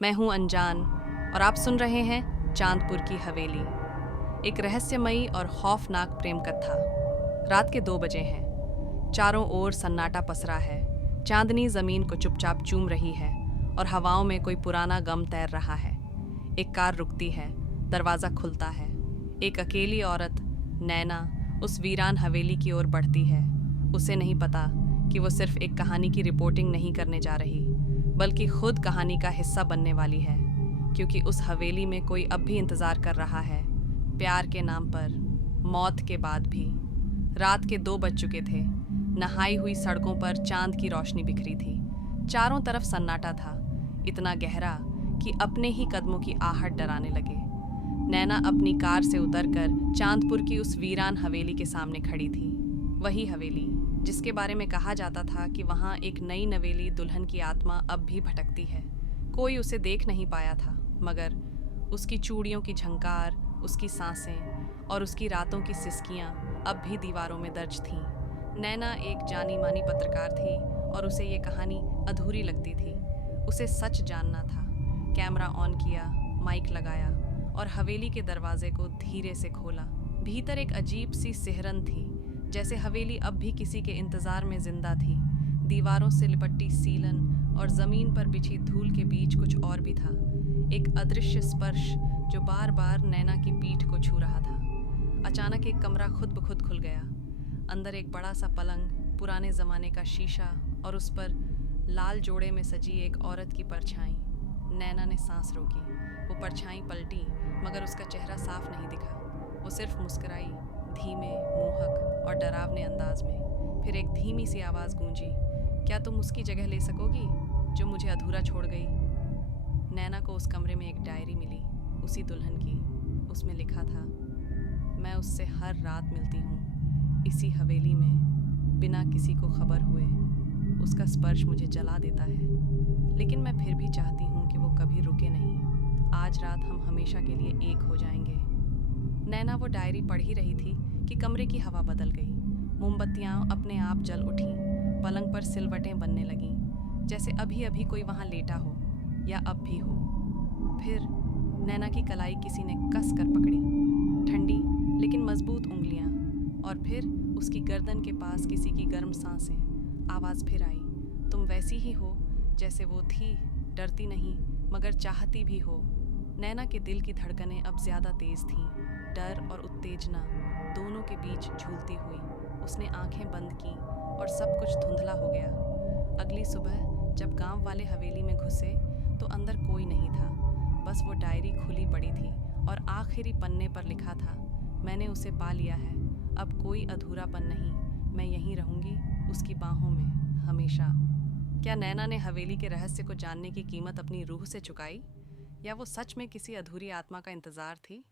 मैं हूं अनजान और आप सुन रहे हैं चांदपुर की हवेली, एक रहस्यमयी और खौफनाक प्रेम कथा। रात के 2 बजे हैं। चारों ओर सन्नाटा पसरा है। चांदनी जमीन को चुपचाप चूम रही है और हवाओं में कोई पुराना गम तैर रहा है। एक कार रुकती है, दरवाज़ा खुलता है। एक अकेली औरत, नैना, उस वीरान हवेली की ओर बढ़ती है। उसे नहीं पता कि वो सिर्फ एक कहानी की रिपोर्टिंग नहीं करने जा रही, बल्कि खुद कहानी का हिस्सा बनने वाली है। क्योंकि उस हवेली में कोई अब भी इंतज़ार कर रहा है, प्यार के नाम पर, मौत के बाद भी। रात के 2 बज चुके थे। नहाई हुई सड़कों पर चांद की रोशनी बिखरी थी। चारों तरफ सन्नाटा था, इतना गहरा कि अपने ही कदमों की आहट डराने लगे। नैना अपनी कार से उतरकर चांदपुर की उस वीरान हवेली के सामने खड़ी थी। वही हवेली जिसके बारे में कहा जाता था कि वहाँ एक नई नवेली दुल्हन की आत्मा अब भी भटकती है। कोई उसे देख नहीं पाया था, मगर उसकी चूड़ियों की झंकार, उसकी सांसें और उसकी रातों की सिसकियाँ अब भी दीवारों में दर्ज थीं। नैना एक जानी मानी पत्रकार थी और उसे ये कहानी अधूरी लगती थी। उसे सच जानना था। कैमरा ऑन किया, माइक लगाया और हवेली के दरवाजे को धीरे से खोला। भीतर एक अजीब सी सिहरन थी, जैसे हवेली अब भी किसी के इंतजार में जिंदा थी। दीवारों से लिपटी सीलन और जमीन पर बिछी धूल के बीच कुछ और भी था, एक अदृश्य स्पर्श जो बार बार नैना की पीठ को छू रहा था। अचानक एक कमरा खुद ब खुद खुल गया। अंदर एक बड़ा सा पलंग, पुराने जमाने का शीशा और उस पर लाल जोड़े में सजी एक औरत की परछाई। नैना ने सांस रोकी। वो परछाई पलटी, मगर उसका चेहरा साफ नहीं दिखा। वो सिर्फ मुस्कुराई, धीमे, मोहक और डरावने अंदाज में। फिर एक धीमी सी आवाज़ गूंजी, क्या तुम उसकी जगह ले सकोगी जो मुझे अधूरा छोड़ गई? नैना को उस कमरे में एक डायरी मिली, उसी दुल्हन की। उसमें लिखा था, मैं उससे हर रात मिलती हूँ, इसी हवेली में, बिना किसी को खबर हुए। उसका स्पर्श मुझे जला देता है, लेकिन मैं फिर भी चाहती हूँ कि वो कभी रुके नहीं। आज रात हम हमेशा के लिए एक हो जाएंगे। नैना वो डायरी पढ़ ही रही थी कि कमरे की हवा बदल गई। मोमबत्तियाँ अपने आप जल उठीं, पलंग पर सिलवटें बनने लगीं, जैसे अभी अभी कोई वहाँ लेटा हो या अब भी हो। फिर नैना की कलाई किसी ने कस कर पकड़ी, ठंडी लेकिन मजबूत उंगलियाँ। और फिर उसकी गर्दन के पास किसी की गर्म सांसें। आवाज़ फिर आई, तुम वैसी ही हो जैसे वो थी, डरती नहीं मगर चाहती भी हो। नैना के दिल की धड़कनें अब ज़्यादा तेज़ थीं, डर और उत्तेजना दोनों के बीच झूलती हुई। उसने आंखें बंद की और सब कुछ धुंधला हो गया। अगली सुबह जब गांव वाले हवेली में घुसे तो अंदर कोई नहीं था, बस वो डायरी खुली पड़ी थी और आखिरी पन्ने पर लिखा था, मैंने उसे पा लिया है, अब कोई अधूरापन नहीं, मैं यहीं रहूंगी उसकी बाहों में हमेशा। क्या नैना ने हवेली के रहस्य को जानने की कीमत अपनी रूह से चुकाई, या वो सच में किसी अधूरी आत्मा का इंतजार थी?